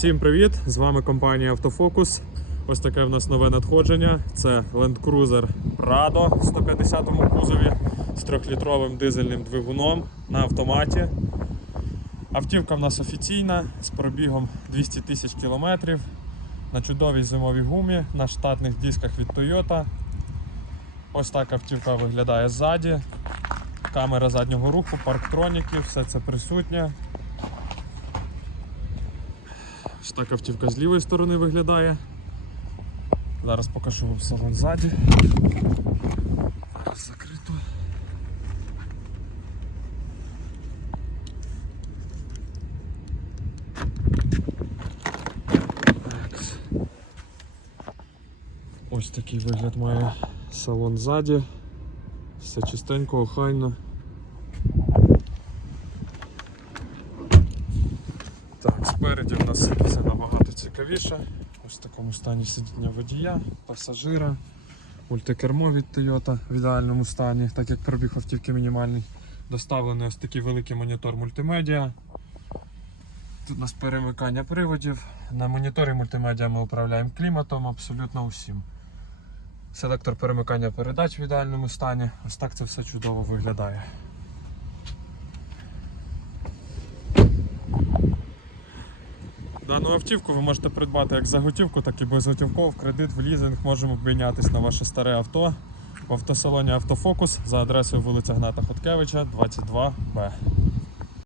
Всім привіт! З вами компанія Автофокус. Ось таке в нас нове надходження. Це Land Cruiser Prado в 150 кузові з 3-літровим дизельним двигуном на автоматі. Автівка в нас офіційна з пробігом 200 тисяч кілометрів на чудовій зимовій гумі, на штатних дисках від Toyota. Ось так автівка виглядає ззаді. Камера заднього руху, парктроніки, все це присутнє. Ось так автівка з лівої сторони виглядає. Зараз покажу вам салон ззаді. Зараз закрито. Так. Ось такий вигляд має салон ззаді. Все чистенько, охайно. Так, спереді в нас все набагато цікавіше. Ось в такому стані сидіння водія, пасажира, мультикермо від Toyota в ідеальному стані, так як пробіг автівки мінімальний. Доставлений ось такий великий монітор мультимедіа. Тут у нас перемикання приводів. На моніторі мультимедіа ми управляємо кліматом абсолютно усім. Селектор перемикання передач в ідеальному стані. Ось так це все чудово виглядає. Дану автівку ви можете придбати як за готівку, так і безготівково в кредит, в лізинг. Можемо обмінятись на ваше старе авто в автосалоні Автофокус за адресою вулиця Гната Хоткевича, 22Б.